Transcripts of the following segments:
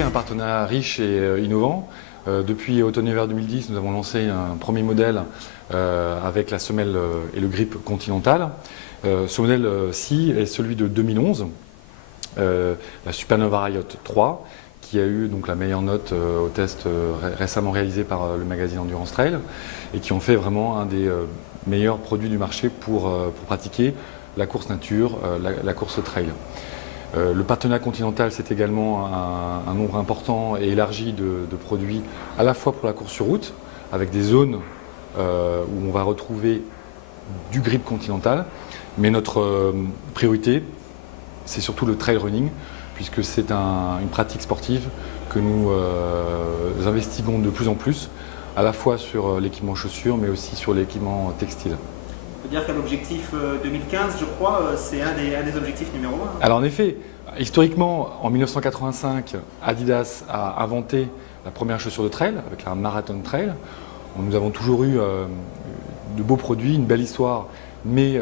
effet un partenariat riche et innovant. Depuis automne-hiver 2010, nous avons lancé un premier modèle avec la semelle et le grip Continental. Ce modèle-ci est celui de 2011, la Supernova Riot 3, qui a eu donc la meilleure note au test récemment réalisé par le magazine Endurance Trail et qui en fait vraiment un des meilleurs produits du marché pour pratiquer la course nature, la course trail. Le partenariat Continental, c'est également un nombre important et élargi de produits à la fois pour la course sur route, avec des zones où on va retrouver du grip Continental, mais notre priorité, c'est surtout le trail running, puisque c'est une pratique sportive que nous investiguons de plus en plus, à la fois sur l'équipement chaussures, mais aussi sur l'équipement textile. On peut dire que l'objectif 2015, je crois, c'est un des objectifs numéro 1. Alors en effet, historiquement, en 1985, Adidas a inventé la première chaussure de trail, avec la Marathon Trail. Nous avons toujours eu de beaux produits, une belle histoire, mais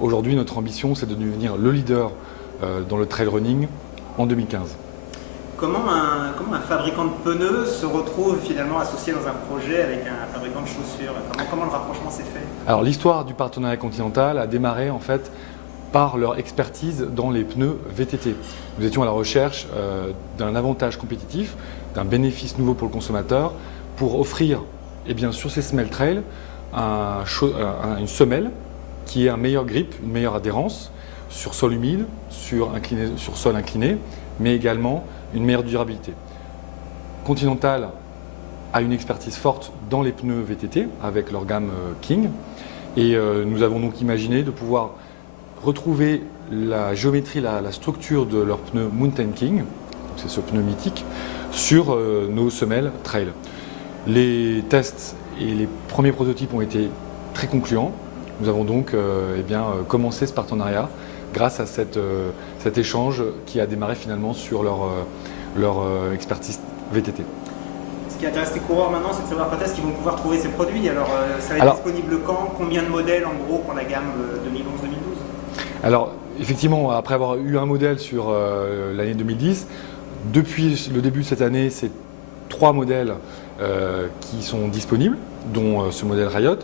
aujourd'hui, notre ambition, c'est de devenir le leader dans le trail running en 2015. Comment un fabricant de pneus se retrouve finalement associé dans un projet avec un fabricant de chaussures? Comment le rapprochement s'est fait? Alors l'histoire du partenariat Continental a démarré en fait par leur expertise dans les pneus VTT. Nous étions à la recherche d'un avantage compétitif, d'un bénéfice nouveau pour le consommateur, pour offrir sur ces semelles trail une semelle qui ait un meilleur grip, une meilleure adhérence sur sol humide, sur sol incliné, mais également une meilleure durabilité. Continental a une expertise forte dans les pneus VTT avec leur gamme King et nous avons donc imaginé de pouvoir retrouver la géométrie, la structure de leur pneu Mountain King, c'est ce pneu mythique, sur nos semelles trail. Les tests et les premiers prototypes ont été très concluants. Nous avons donc commencé ce partenariat grâce à cet échange qui a démarré finalement sur leur expertise VTT. Ce qui intéresse les coureurs maintenant, c'est de savoir quand est-ce qu'ils vont pouvoir trouver ces produits. Alors, ça va être disponible quand? Combien de modèles en gros pour la gamme 2011-2012? Alors, effectivement, après avoir eu un modèle sur l'année 2010, depuis le début de cette année, c'est 3 modèles qui sont disponibles, dont ce modèle Riot.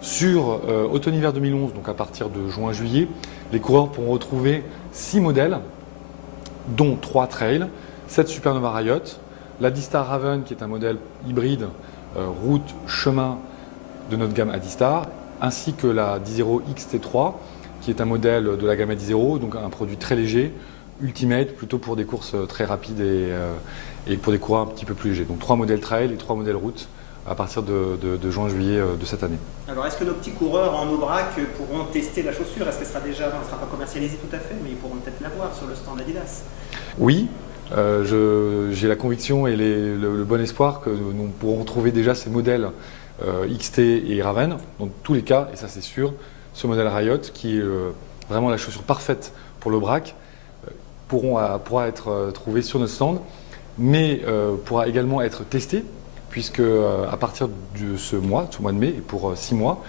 Sur automne-hiver 2011, donc à partir de juin-juillet, les coureurs pourront retrouver 6 modèles, dont 3 trails, 7 Supernova Riot, la D-Star Raven qui est un modèle hybride route, chemin de notre gamme Adistar, ainsi que la D0 XT3 qui est un modèle de la gamme A10, donc un produit très léger, ultimate, plutôt pour des courses très rapides et pour des coureurs un petit peu plus légers. Donc 3 modèles trail et 3 modèles route à partir de juin-juillet de cette année. Alors est-ce que nos petits coureurs en Aubrac pourront tester la chaussure? Est-ce qu'elle sera déjà, elle ne sera pas commercialisée tout à fait, mais ils pourront peut-être la voir sur le stand Adidas? Oui, j'ai la conviction et le bon espoir que nous pourrons retrouver déjà ces modèles XT et Raven, dans tous les cas, et ça c'est sûr, ce modèle Riot qui est vraiment la chaussure parfaite pour l'Aubrac pourra être trouvé sur notre stand, mais pourra également être testé, puisque à partir de ce mois de mai, et pour 6 mois,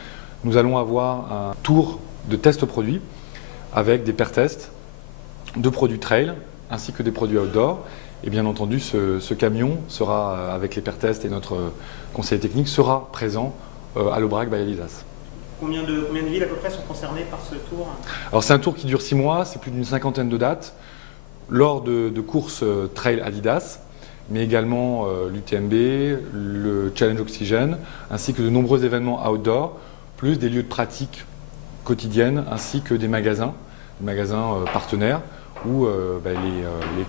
nous allons avoir un tour de test produits avec des pair tests de produits trail ainsi que des produits outdoor. Et bien entendu, ce camion sera, avec les pair tests et notre conseiller technique, sera présent à l'Aubrac by Adidas. Combien de villes à peu près sont concernées par ce tour? Alors c'est un tour qui dure 6 mois, c'est plus d'une 50aine de dates, lors de courses trail Adidas, mais également l'UTMB, le Challenge Oxygène, ainsi que de nombreux événements outdoor, plus des lieux de pratique quotidienne, ainsi que des magasins partenaires, où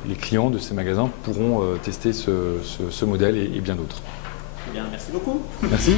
les clients de ces magasins pourront tester ce modèle et bien d'autres. Bien, merci beaucoup. Merci.